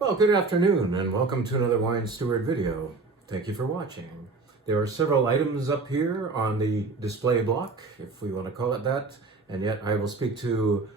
Well, good afternoon and welcome to another Wine Steward video. Thank you for watching. There are several items up here on the display block, if we want to call it that, and yet I will speak to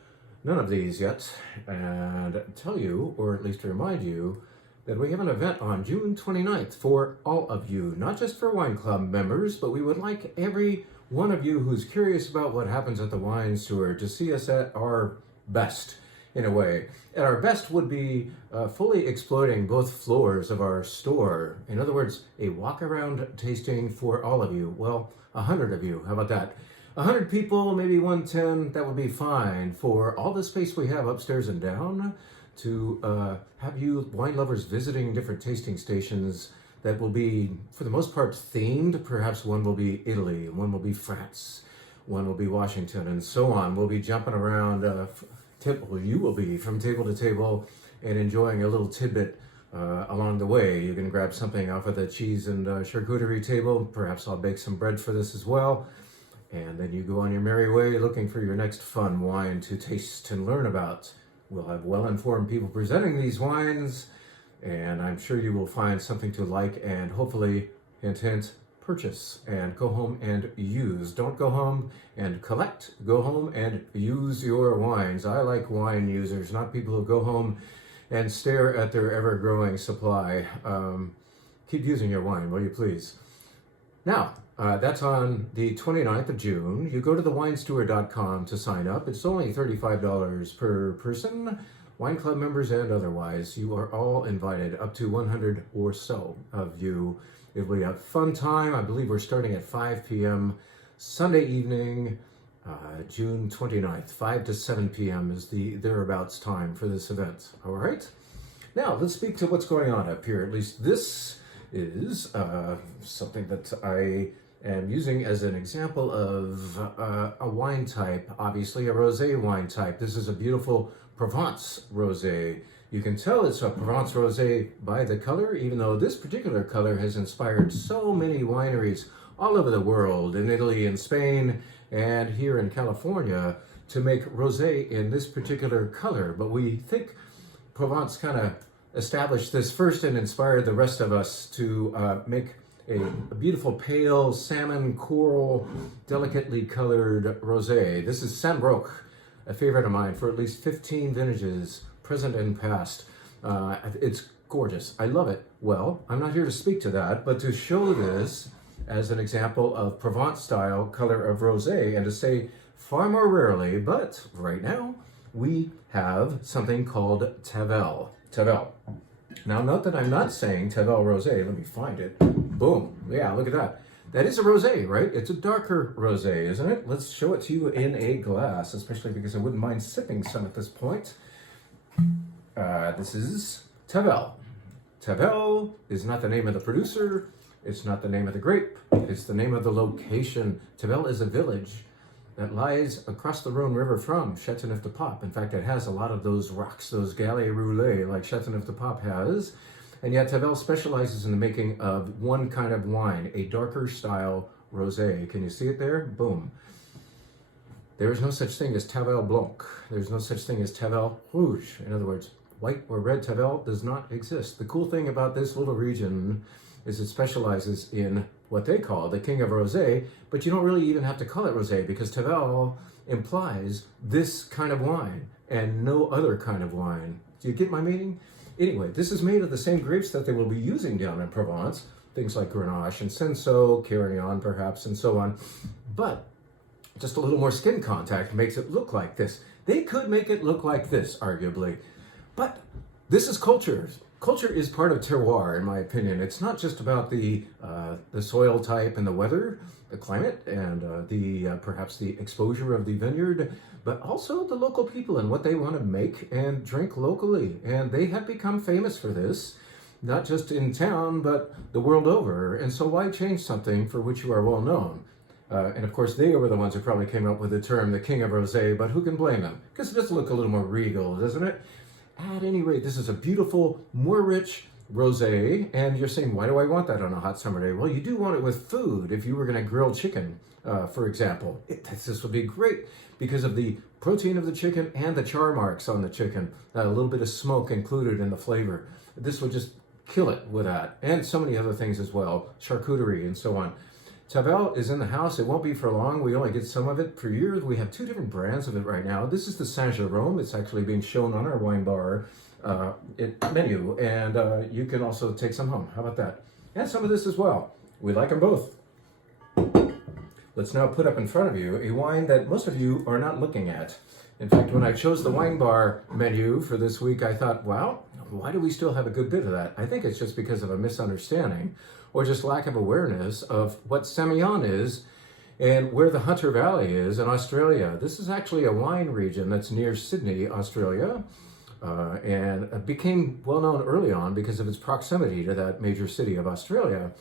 none of these yet and tell you, or at least remind you, that we have an event on June 29th for all of you, not just for Wine Club members, but we would like every one of you who's curious about what happens at the Wine Steward to see us at our best. In a way. At our best would be fully exploiting both floors of our store. In other words, a walk-around tasting for all of you. Well, 100 of you. How about that? 100 people, maybe 110, that would be fine for all the space we have upstairs and down to have you wine lovers visiting different tasting stations that will be, for the most part, themed. Perhaps one will be Italy, one will be France, one will be Washington, and so on. We'll be jumping around you will be from table to table and enjoying a little tidbit along the way. You can grab something off of the cheese and charcuterie table. Perhaps I'll bake some bread for this as well. And then you go on your merry way looking for your next fun wine to taste and learn about. We'll have well-informed people presenting these wines, and I'm sure you will find something to like and hopefully, hint, hint, purchase and go home and use. Don't go home and collect. Go home and use your wines. I like wine users, not people who go home and stare at their ever-growing supply. Keep using your wine, will you please? Now, that's on the 29th of June. You go to thewinesteward.com to sign up. It's only $35 per person. Wine Club members and otherwise, you are all invited, up to 100 or so of you. It will be a fun time. I believe we're starting at 5 p.m. Sunday evening, June 29th. 5 to 7 p.m. is the thereabouts time for this event. All right? Now, let's speak to what's going on up here. At least this is something that I am using as an example of a wine type, obviously a rosé wine type. This is a beautiful Provence rosé. You can tell it's a Provence rosé by the color, even though this particular color has inspired so many wineries all over the world, in Italy and Spain, and here in California, to make rosé in this particular color. But we think Provence kind of established this first and inspired the rest of us to make a beautiful pale salmon coral, delicately colored rosé. This is Saint Roch, a favorite of mine for at least 15 vintages, present and past. It's gorgeous. I love it. Well, I'm not here to speak to that, but to show this as an example of Provence style color of rosé, and to say far more rarely, but right now, we have something called Tavel. Tavel. Now note that I'm not saying Tavel rosé. Let me find it. Boom. Yeah, look at that. That is a rosé, right? It's a darker rosé, isn't it? Let's show it to you in a glass, especially because I wouldn't mind sipping some at this point. This is Tavel. Tavel is not the name of the producer. It's not the name of the grape. It's the name of the location. Tavel is a village that lies across the Rhone River from Châteauneuf-du-Pape. In fact, it has a lot of those rocks, those galets roulés, like Châteauneuf-du-Pape has. And yet Tavel specializes in the making of one kind of wine, a darker style rosé. Can you see it there? Boom. There is no such thing as Tavel Blanc. There's no such thing as Tavel Rouge. In other words, white or red Tavel does not exist. The cool thing about this little region is it specializes in what they call the king of rosé, but you don't really even have to call it rosé because Tavel implies this kind of wine and no other kind of wine. Do you get my meaning? Anyway, this is made of the same grapes that they will be using down in Provence, things like Grenache and Cinsault, Carignan perhaps, and so on. But just a little more skin contact makes it look like this. They could make it look like this, arguably. But this is culture. Culture is part of terroir, in my opinion. It's not just about the soil type and the weather, the climate, and perhaps the exposure of the vineyard, but also the local people and what they want to make and drink locally. And they have become famous for this, not just in town, but the world over. And so why change something for which you are well known? And of course, they were the ones who probably came up with the term, the king of rosé, but who can blame them? Because it does look a little more regal, doesn't it? At any rate, this is a beautiful, more rich rosé, and you're saying, why do I want that on a hot summer day? Well, you do want it with food. If you were going to grill chicken, for example, this would be great because of the protein of the chicken and the char marks on the chicken. A little bit of smoke included in the flavor. This would just kill it with that. And so many other things as well. Charcuterie and so on. Tavel is in the house. It won't be for long. We only get some of it per year. We have 2 different brands of it right now. This is the Saint Jerome. It's actually being shown on our wine bar menu. And you can also take some home. How about that? And some of this as well. We like them both. Let's now put up in front of you a wine that most of you are not looking at. In fact, when I chose the wine bar menu for this week, I thought, wow, why do we still have a good bit of that? I think it's just because of a misunderstanding or just lack of awareness of what Semillon is and where the Hunter Valley is in Australia. This is actually a wine region that's near Sydney, Australia, and it became well known early on because of its proximity to that major city of Australia.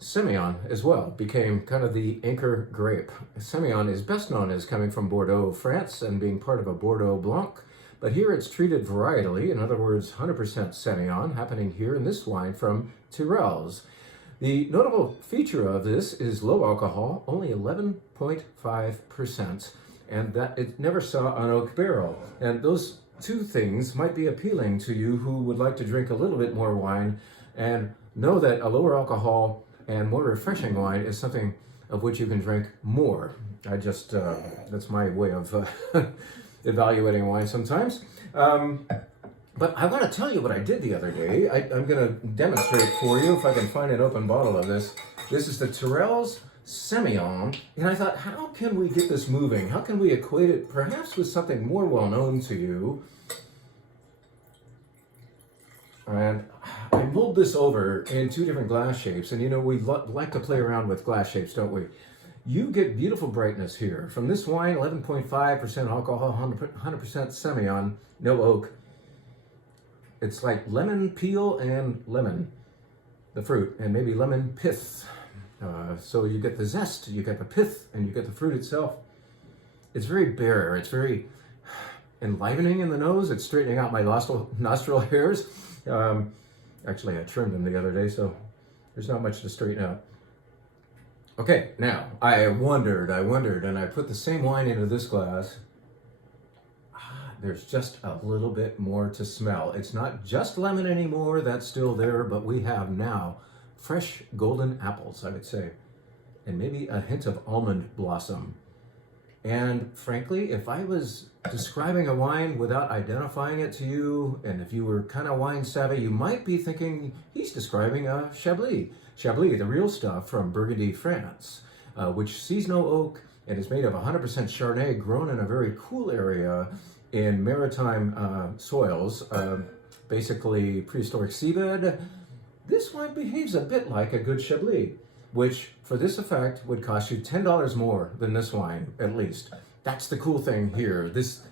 Semillon as well became kind of the anchor grape. Semillon is best known as coming from Bordeaux, France, and being part of a Bordeaux Blanc. But here it's treated varietally, in other words, 100% Semillon, happening here in this wine from Tyrrell's. The notable feature of this is low alcohol, only 11.5%, and that it never saw an oak barrel. And those 2 things might be appealing to you who would like to drink a little bit more wine and know that a lower alcohol and more refreshing wine is something of which you can drink more. That's my way of evaluating wine sometimes. But I want to tell you what I did the other day. I'm going to demonstrate for you if I can find an open bottle of this. This is the Tyrrell's Semillon. And I thought, how can we get this moving? How can we equate it perhaps with something more well known to you? And I mulled this over in 2 different glass shapes. And you know, we like to play around with glass shapes, don't we? You get beautiful brightness here. From this wine, 11.5% alcohol, 100% Semillon, no oak. It's like lemon peel and lemon, the fruit, and maybe lemon pith. So you get the zest, you get the pith, and you get the fruit itself. It's very bare. It's very enlivening in the nose. It's straightening out my nostril hairs. Actually, I trimmed them the other day, so there's not much to straighten out. Okay, now, I wondered, and I put the same wine into this glass. There's just a little bit more to smell. It's not just lemon anymore, that's still there, but we have now fresh golden apples, I would say, and maybe a hint of almond blossom. And frankly, if I was describing a wine without identifying it to you, and if you were kind of wine savvy, you might be thinking he's describing a Chablis. Chablis, the real stuff from Burgundy, France, which sees no oak and is made of 100% Chardonnay grown in a very cool area in maritime soils, basically prehistoric seabed. This wine behaves a bit like a good Chablis, which for this effect would cost you $10 more than this wine, at least. That's the cool thing here.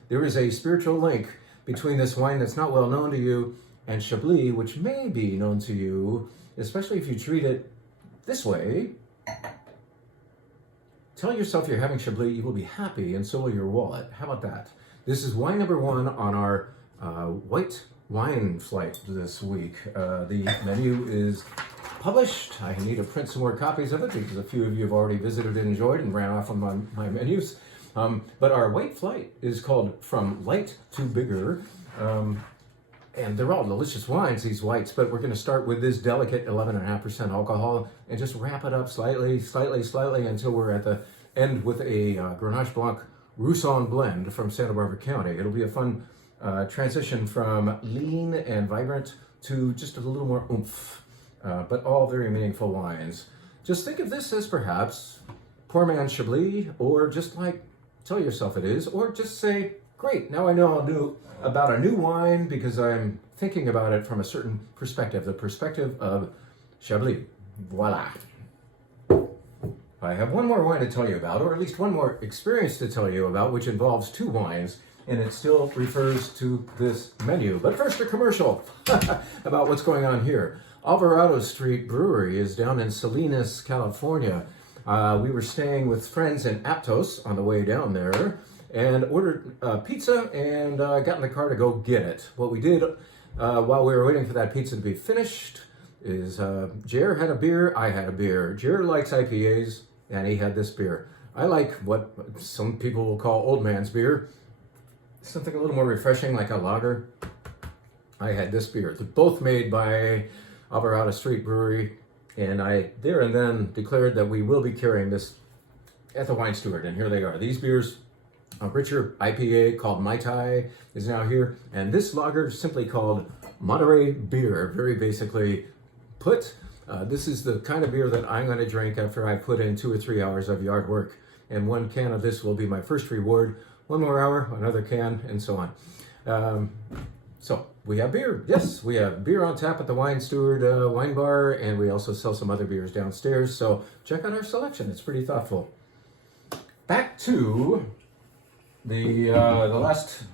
There is a spiritual link between this wine that's not well known to you and Chablis, which may be known to you, especially if you treat it this way. Tell yourself you're having Chablis, you will be happy, and so will your wallet. How about that? This is wine number 1 on our white wine flight this week. The menu is published. I need to print some more copies of it because a few of you have already visited and enjoyed and ran off on my menus. But our white flight is called From Light to Bigger. And they're all delicious wines, these whites, but we're going to start with this delicate 11.5% alcohol and just wrap it up slightly until we're at the end with a Grenache Blanc Rousson blend from Santa Barbara County. It'll be a fun transition from lean and vibrant to just a little more oomph, but all very meaningful wines. Just think of this as perhaps poor man's Chablis, or just like tell yourself it is, or just say, great, now I know about a new wine because I'm thinking about it from a certain perspective, the perspective of Chablis. Voila. I have one more wine to tell you about, or at least one more experience to tell you about, which involves 2 wines, and it still refers to this menu. But first, a commercial about what's going on here. Alvarado Street Brewery is down in Salinas, California. We were staying with friends in Aptos on the way down there, and ordered pizza and got in the car to go get it. What we did while we were waiting for that pizza to be finished is Jer had a beer, I had a beer. Jer likes IPAs, and he had this beer. I like what some people will call old man's beer. something a little more refreshing like a lager, I had this beer. They're both made by Alvarado Street Brewery, and I there and then declared that we will be carrying this at the Wine Steward, and here they are. These beers, a richer IPA called Mai Tai is now here, and this lager is simply called Monterey Beer, very basically put. This is the kind of beer that I'm going to drink after I put in 2 or 3 hours of yard work, and 1 can of this will be my first reward. 1 more hour, another can, and so on. So we have beer. Yes, we have beer on tap at the Wine Steward wine bar, and we also sell some other beers downstairs. So check out our selection. It's pretty thoughtful. Back to the last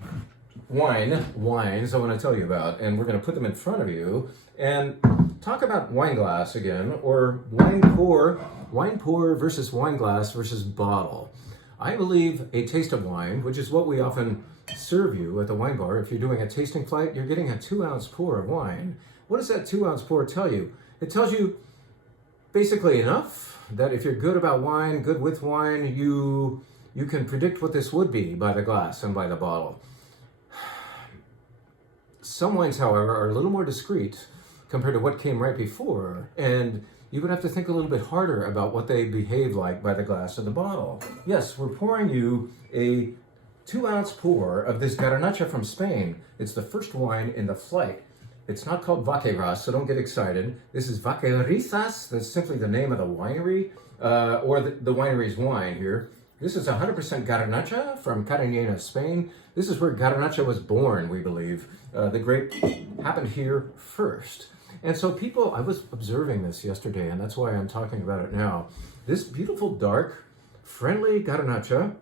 wines I want to tell you about, and we're going to put them in front of you and talk about wine glass again, or wine pour versus wine glass versus bottle. I believe a taste of wine, which is what we often serve you at the wine bar. If you're doing a tasting flight, you're getting a 2-ounce pour of wine. What does that 2-ounce pour tell you? It tells you basically enough that if you're good about wine, good with wine, you can predict what this would be by the glass and by the bottle. Some wines, however, are a little more discreet compared to what came right before, and you would have to think a little bit harder about what they behave like by the glass or the bottle. Yes, we're pouring you a 2-ounce pour of this Garnacha from Spain. It's the first wine in the flight. It's not called Vaqueras, so don't get excited. This is Vaquerizas. That's simply the name of the winery, or the winery's wine here. This is 100% Garnacha from Cartagena, Spain. This is where Garnacha was born, we believe. The grape happened here first. And so I was observing this yesterday, and that's why I'm talking about it now. This beautiful, dark, friendly Garnacha,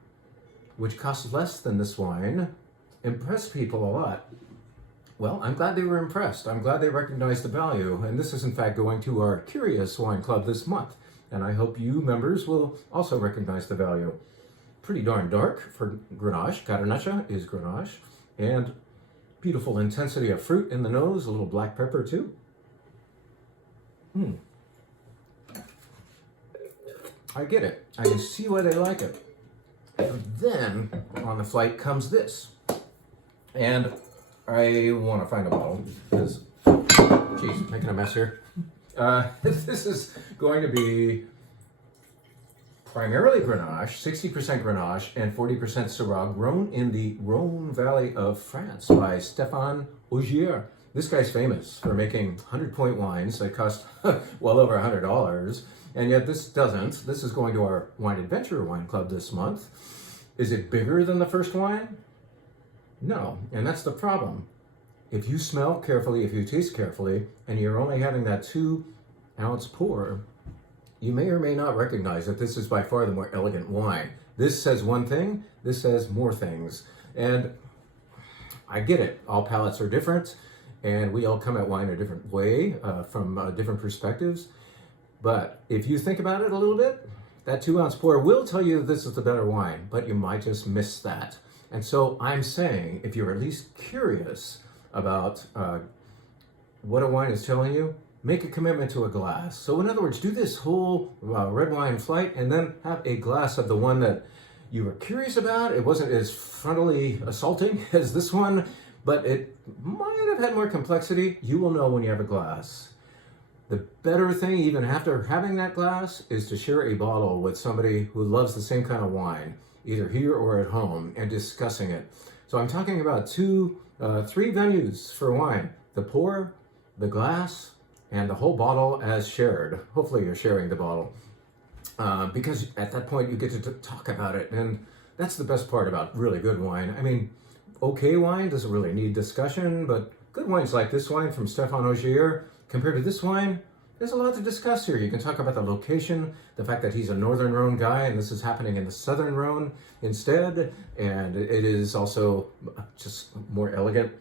which costs less than this wine, impressed people a lot. Well, I'm glad they were impressed. I'm glad they recognized the value. And this is, in fact, going to our Curious Wine Club this month. And I hope you members will also recognize the value. Pretty darn dark for Grenache. Garnacha is Grenache. And beautiful intensity of fruit in the nose, a little black pepper too. I get it. I can see why they like it. And then on the flight comes this. And I want to find a bottle because, geez, making a mess here. This is going to be primarily Grenache, 60% Grenache and 40% Syrah, grown in the Rhone Valley of France by Stéphane Augier. This guy's famous for making 100-point wines that cost well over $100, and yet this doesn't. This is going to our Wine Adventure Wine Club this month. Is it bigger than the first wine? No, and that's the problem. If you smell carefully, if you taste carefully, and you're only having that 2-ounce pour, you may or may not recognize that this is by far the more elegant wine. This says one thing, this says more things. And I get it, all palates are different, and we all come at wine a different way, from different perspectives. But if you think about it a little bit, that 2-ounce pour will tell you this is the better wine, but you might just miss that. And so I'm saying, if you're at least curious about what a wine is telling you, make a commitment to a glass. So in other words, do this whole red wine flight and then have a glass of the one that you were curious about. It wasn't as frontally assaulting as this one, but it might have had more complexity. You will know when you have a glass. The better thing, even after having that glass, is to share a bottle with somebody who loves the same kind of wine, either here or at home, and discussing it. So I'm talking about 3 venues for wine: the pour, the glass, and the whole bottle as shared. Hopefully you're sharing the bottle, because at that point you get to talk about it, and that's the best part about really good wine. I mean, okay wine doesn't really need discussion, but good wines like this wine from Stéphane Augier, compared to this wine, there's a lot to discuss here. You can talk about the location, the fact that he's a Northern Rhone guy, and this is happening in the Southern Rhone instead, and it is also just more elegant.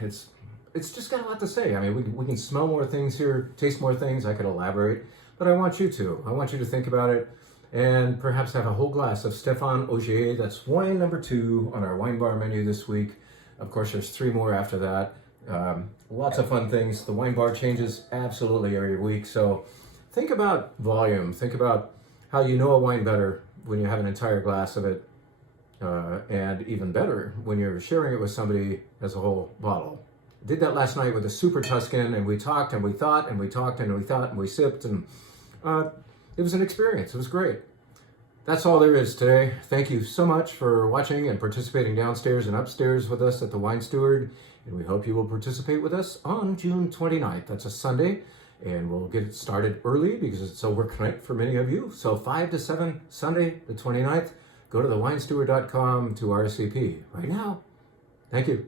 It's just got a lot to say. I mean, we can smell more things here, taste more things. I could elaborate, but I want you to. I want you to think about it and perhaps have a whole glass of Stéphane Augier. That's wine number 2 on our wine bar menu this week. Of course, there's 3 more after that. Lots of fun things. The wine bar changes absolutely every week. So think about volume. Think about how you know a wine better when you have an entire glass of it. and even better when you're sharing it with somebody as a whole bottle. Did that last night with a Super Tuscan, and we talked and we thought and we talked and we thought and we sipped, and it was an experience. It was great. That's all there is today. Thank you so much for watching and participating downstairs and upstairs with us at the Wine Steward, and we hope you will participate with us on June 29th. That's a Sunday, and we'll get it started early because it's a work night for many of you. So 5 to 7, Sunday the 29th. Go to thewinesteward.com to RSVP right now. Thank you.